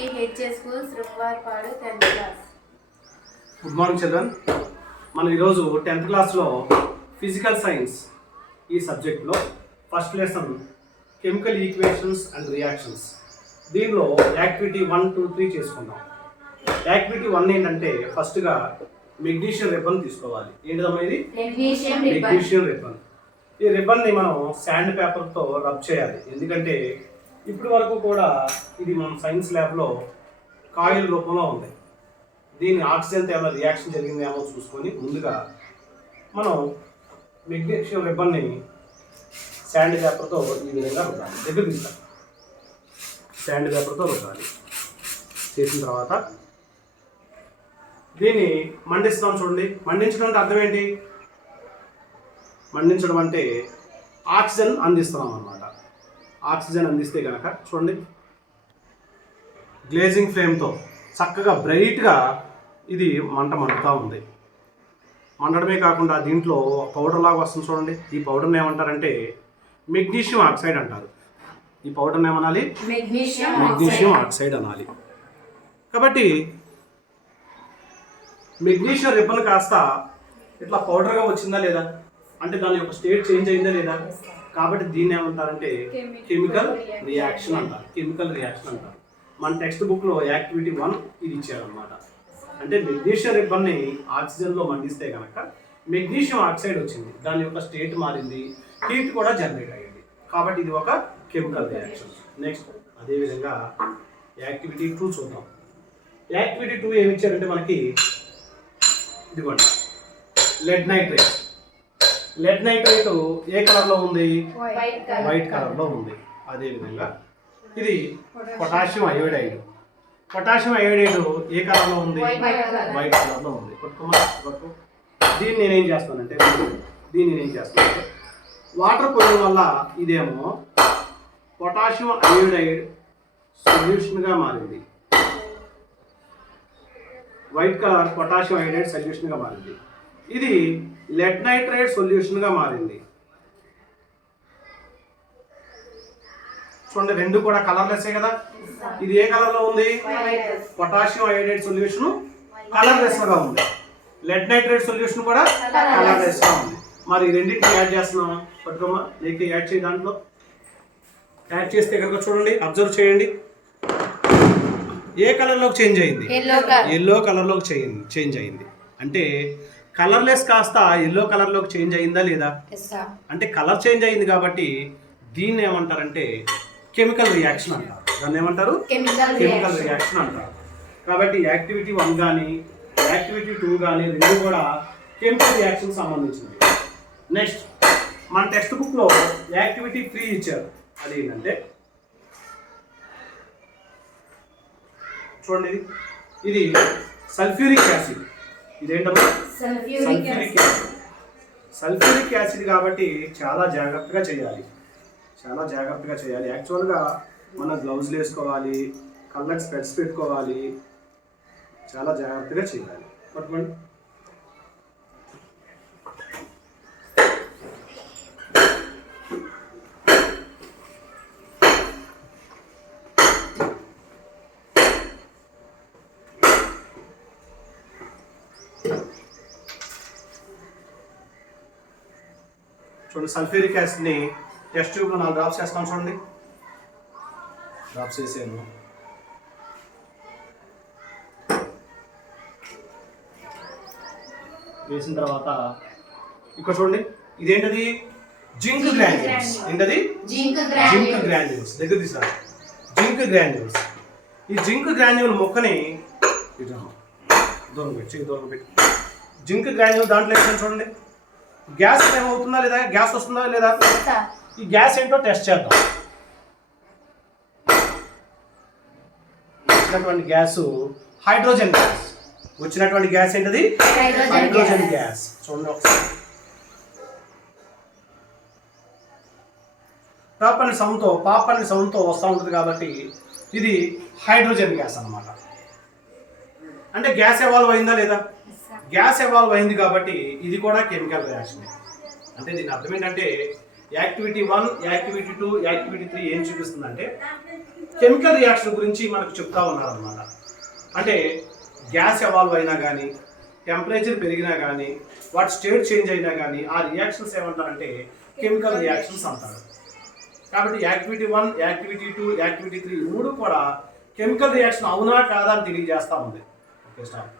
PHS School, Srivapadu, 10th class. Good morning children. మనం ఈరోజు 10th క్లాస్లో ఫిజికల్ సైన్స్ ఈ సబ్జెక్ట్లో first lesson chemical equations and reactions. దీనిలో యాక్టివిటీ 1, 2, 3 చేసుకుందాం. యాక్టివిటీ 1 ఏంటంటే ఫస్ట్గా మెగ్నీషియం రిబ్బన్ తీసుకోవాలి. ఏంటిదమ్మా ఇది? Magnesium ribbon. ఈ రిబ్బన్ని మనం శాండ్ పేపర్తో రబ్ చేయాలి. ఎందుకంటే ఇప్పటి వరకు కూడా ఇది మన సైన్స్ ల్యాబ్లో కాయిల్ రూపంలో ఉంది. దీని ఆక్సిజన్తో ఏమైనా రియాక్షన్ జరిగిందేమో చూసుకొని ముందుగా మనం మెగ్నీషియం రిబ్బన్ని శాండ్ పేపర్తో ఈ విధంగా రుద్దాలి. దగ్గర తీస్తాం. శాండ్ పేపర్తో రుద్దాలి. చేసిన తర్వాత దీన్ని మండిస్తాం. చూడండి, మండించడం అంటే అర్థం ఏంటి? మండించడం అంటే ఆక్సిజన్ అందిస్తున్నాం అన్నమాట. ఆక్సిజన్ అందిస్తే కనుక చూడండి, గ్లేజింగ్ ఫ్లేమ్తో చక్కగా బ్రైట్గా ఇది మండుతూ ఉంది. మండడమే కాకుండా దీంట్లో పౌడర్ లాగా వస్తుంది చూడండి. ఈ పౌడర్ని ఏమంటారంటే మెగ్నీషియం ఆక్సైడ్ అంటారు. ఈ పౌడర్ని ఏమనాలి? మెగ్నీషియం ఆక్సైడ్ అనాలి. కాబట్టి మెగ్నీషియం రిబ్బన్ కాస్త ఇట్లా పౌడర్గా వచ్చిందా లేదా అంటే దాని యొక్క స్టేట్ చేంజ్ అయిందా లేదా? కాబట్టి దీన్ని ఏమంటారంటే కెమికల్ రియాక్షన్ అంటారు. కెమికల్ రియాక్షన్ అంటారు. మన టెక్స్ట్ బుక్లో యాక్టివిటీ 1 ఇది ఇచ్చారనమాట. అంటే మెగ్నీషియం రిబ్బన్ని ఆక్సిజన్లో మండిస్తే కనుక మెగ్నీషియం ఆక్సైడ్ వచ్చింది. దాని యొక్క స్టేట్ మారింది, హీట్ కూడా జనరేట్ అయ్యింది. కాబట్టి ఇది ఒక కెమికల్ రియాక్షన్. నెక్స్ట్ అదేవిధంగా యాక్టివిటీ 2 చూద్దాం. యాక్టివిటీ 2 ఏమి ఇచ్చారంటే మనకి ఇదిగోండి, లెడ్ నైట్రేట్. లెడ్ నైట్రేట్ ఏ కలర్లో ఉంది? వైట్ కలర్లో ఉంది. అదేవిధంగా ఇది పొటాషియం అయోడైడ్. పొటాషియం అయోడైడ్ ఏ కలర్లో ఉంది? వైట్ కలర్లో ఉంది. పట్టుకో. దీన్ని నేనేం చేస్తానంటే వాటర్ పోయడం వల్ల ఇదేమో పొటాషియం అయోడైడ్ సొల్యూషన్గా మారింది. వైట్ కలర్ పొటాషియం అయోడైడ్ సొల్యూషన్గా మారింది. ఇది లెడ్ నైట్రేట్ సొల్యూషన్గా మారింది. చూడండి, రెండు కూడా కలర్లెస్సే కదా. ఇది ఏ కలర్లో ఉంది? పొటాషియం అయోడైడ్ సొల్యూషన్ కలర్లెస్గా ఉంది. లెడ్ నైట్రేట్ సొల్యూషన్ కూడా కలర్లెస్గా ఉంది. మరి రెండింటిని యాడ్ చేస్తున్నాం. పట్టుకోమా, లేక యాడ్ చేయి. దాంట్లో యాడ్ చేస్తే కనుక చూడండి, అబ్జర్వ్ చేయండి, ఏ కలర్లోకి చేంజ్ అయింది? ఎల్లో కలర్లోకి చేంజ్ అయింది. అంటే కలర్లెస్ కాస్త ఎల్లో కలర్లోకి చేంజ్ అయిందా లేదా? అంటే కలర్ చేంజ్ అయింది కాబట్టి దీన్ని ఏమంటారంటే కెమికల్ రియాక్షన్ అంటారు. దాన్ని ఏమంటారు? కెమికల్ రియాక్షన్ అంటారు. కాబట్టి యాక్టివిటీ 1 కానీ యాక్టివిటీ 2 కానీ రెండు కూడా కెమికల్ రియాక్షన్ సంబంధించింది. నెక్స్ట్ మన టెక్స్ట్ బుక్లో యాక్టివిటీ 3 ఇచ్చారు. అది ఏంటంటే చూడండి, ఇది సల్ఫ్యూరిక్ యాసిడ్. ఇదేంటమ్మా? Sulphuric acid. సల్ఫ్యూరిక్ యాసిడ్ కాబట్టి చాలా జాగ్రత్తగా చేయాలి. యాక్చువల్గా మన గ్లౌజ్లు వేసుకోవాలి, కళ్ళకి స్పెట్స్ పెట్టుకోవాలి, చాలా జాగ్రత్తగా చేయాలి. పట్టుకోండి. చూడండి, సల్ఫ్యూరిక్ యాసిడ్ని టెస్ట్ ట్యూబ్లో 4 డ్రాప్స్ వేస్తాం. చూడండి, డ్రాప్స్ వేసాను. వేసిన తర్వాత ఇక్కడ చూడండి, ఇదేంటది? Zinc granules. ఏంటది? Zinc granules. దగ్గర తీసారు. Zinc granules. ఈ జింక్ గ్రాన్యూల్ మొక్కని దూరం పెట్టి జింక్ గ్రాన్యూల్ దాంట్లో వేసాను. చూడండి, గ్యాస్ ఏమవుతుందా లేదా? గ్యాస్ వస్తుందా లేదా? ఈ గ్యాస్ ఏంటో టెస్ట్ చేద్దాం. వచ్చినటువంటి గ్యాస్ హైడ్రోజన్ గ్యాస్. వచ్చినటువంటి గ్యాస్ ఏంటది? Hydrogen gas. చూడండి ఒకసారి. పాపని సౌండ్తో వస్తూ ఉంటుంది కాబట్టి ఇది హైడ్రోజన్ గ్యాస్ అన్నమాట. అంటే గ్యాస్ ఎవాల్వ్ అయిందా లేదా? గ్యాస్ ఎవాల్వ్ అయింది కాబట్టి ఇది కూడా కెమికల్ రియాక్షన్. అంటే దీని అర్థం ఏంటంటే యాక్టివిటీ 1, యాక్టివిటీ 2, యాక్టివిటీ 3 ఏం చూపిస్తుందంటే కెమికల్ రియాక్షన్ గురించి మనకు చెప్తా ఉన్నారన్నమాట. అంటే గ్యాస్ ఎవాల్వ్ అయినా కానీ, టెంపరేచర్ పెరిగినా కానీ, వాటి స్టేట్ చేంజ్ అయినా కానీ ఆ రియాక్షన్స్ ఏమంటారంటే కెమికల్ రియాక్షన్స్ అంటారు. కాబట్టి యాక్టివిటీ 1, యాక్టివిటీ 2, యాక్టివిటీ 3 మూడు కూడా కెమికల్ రియాక్షన్ అవునా కాదా అని తెలియజేస్తూ ఉంది. Okay start.